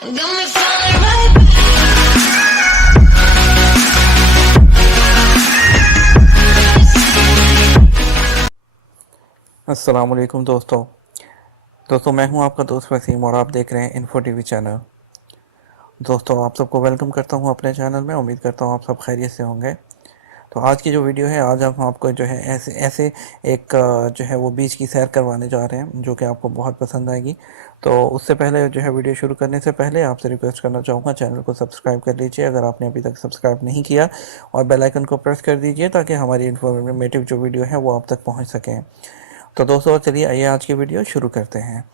Got me falling right back. अस्सलाम वालेकुम दोस्तों मैं हूं आपका दोस्त वसीम और आप देख रहे हैं इन्फो टीवी चैनल। दोस्तों आप सबको वेलकम करता हूं अपने चैनल में। उम्मीद करता हूं आप सब खैरियत से होंगे। तो आज की जो वीडियो है, आज हम आपको जो है ऐसे ऐसे एक जो है वो बीच की सैर करवाने जा रहे हैं जो कि आपको बहुत पसंद आएगी। तो उससे पहले जो है वीडियो शुरू करने से पहले आपसे रिक्वेस्ट करना चाहूँगा, चैनल को सब्सक्राइब कर लीजिए अगर आपने अभी तक सब्सक्राइब नहीं किया, और बेल आइकन को प्रेस कर दीजिए ताकि हमारी इन्फॉर्मेटिव जो वीडियो है वो आप तक पहुँच सकें। तो दोस्तों चलिए आइए आज की वीडियो शुरू करते हैं।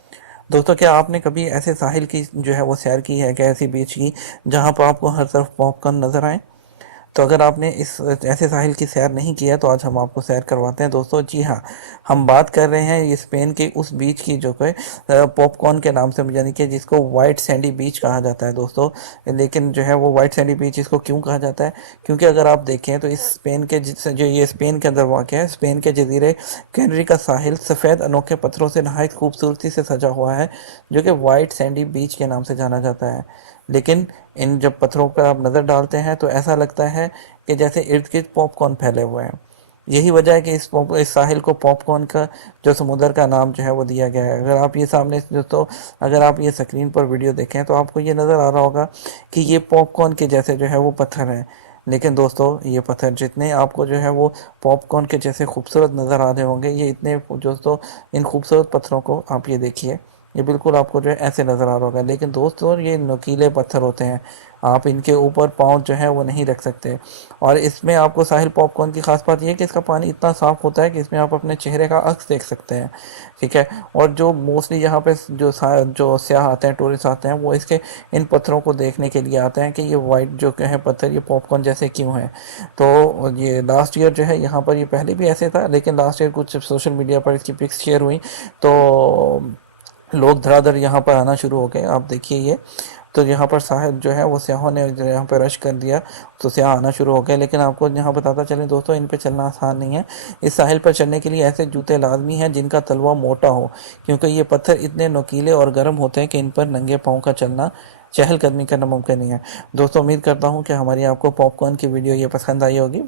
दोस्तों क्या आपने कभी ऐसे साहिल की जो है वो सैर की है, क्या ऐसी बीच की जहाँ पर आपको हर तरफ पॉपकॉर्न नज़र आए? तो अगर आपने इस ऐसे साहिल की सैर नहीं किया तो आज हम आपको सैर करवाते हैं दोस्तों। जी हाँ, हम बात कर रहे हैं ये स्पेन के उस बीच की जो कि पॉपकॉर्न के नाम से, यानी कि जिसको वाइट सैंडी बीच कहा जाता है दोस्तों। लेकिन जो है वो वाइट सैंडी बीच इसको क्यों कहा जाता है? क्योंकि अगर आप देखें तो इस स्पेन के जो ये स्पेन के अंदर वाक़ है, स्पेन के जजीरे कैनरी का साहिल सफ़ेद अनोखे पत्थरों से नहायत खूबसूरती से सजा हुआ है जो कि वाइट सैंडी बीच के नाम से जाना जाता है। लेकिन इन जब पत्थरों पर आप नज़र डालते हैं तो ऐसा लगता है कि जैसे इर्द गिर्द पॉपकॉर्न फैले हुए हैं। यही वजह है कि इस साहिल को पॉपकॉर्न का जो समुद्र का नाम जो है वो दिया गया है। अगर आप ये सामने दोस्तों, अगर आप ये स्क्रीन पर वीडियो देखें तो आपको ये नज़र आ रहा होगा कि ये पॉपकॉर्न के जैसे जो है वो पत्थर हैं। लेकिन दोस्तों ये पत्थर जितने आपको जो है वो पॉपकॉर्न के जैसे खूबसूरत नज़र आ रहे होंगे, ये इतने दोस्तों, इन खूबसूरत पत्थरों को आप ये देखिए, ये बिल्कुल आपको जो है ऐसे नज़र आ रहा होगा। लेकिन दोस्तों ये नुकीले पत्थर होते हैं, आप इनके ऊपर पाँव जो है वो नहीं रख सकते। और इसमें आपको साहिल पॉपकॉर्न की खास बात यह है कि इसका पानी इतना साफ़ होता है कि इसमें आप अपने चेहरे का अक्स देख सकते हैं। ठीक है। और जो मोस्टली यहाँ पे जो सयाह आते हैं, टूरिस्ट आते हैं, वो इसके इन पत्थरों को देखने के लिए आते हैं कि ये वाइट जो है पत्थर ये पॉपकॉर्न जैसे क्यों हैं। तो ये लास्ट ईयर जो है यहाँ पर, ये पहले भी ऐसे था लेकिन लास्ट ईयर कुछ सोशल मीडिया पर इसकी पिक्स शेयर हुई तो लोग धड़ाधड़ यहाँ पर आना शुरू हो गए। आप देखिए ये, तो यहाँ पर साहिब जो है वो सयाहों ने जो यहाँ पर रश कर दिया तो सयाह आना शुरू हो गए। लेकिन आपको यहाँ बताता चलें दोस्तों, इन पे चलना आसान नहीं है। इस साहिल पर चलने के लिए ऐसे जूते लाजमी हैं जिनका तलवा मोटा हो, क्योंकि ये पत्थर इतने नुकीले और गर्म होते हैं कि इन पर नंगे पाँव का चलना, चहलकदमी करना मुमकिन नहीं है। दोस्तों उम्मीद करता हूँ कि हमारी आपको पॉपकॉर्न की वीडियो ये पसंद आई होगी।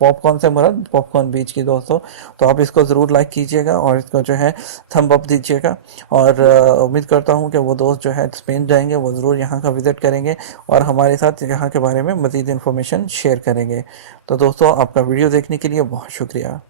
पॉपकॉर्न से मुराद पॉपकॉर्न बीच की दोस्तों। तो आप इसको ज़रूर लाइक कीजिएगा और इसको जो है थंब अप दीजिएगा। और उम्मीद करता हूँ कि वो दोस्त जो है स्पेन जाएंगे वो ज़रूर यहाँ का विज़िट करेंगे और हमारे साथ यहाँ के बारे में मज़ीद इन्फॉर्मेशन शेयर करेंगे। तो दोस्तों आपका वीडियो देखने के लिए बहुत शुक्रिया।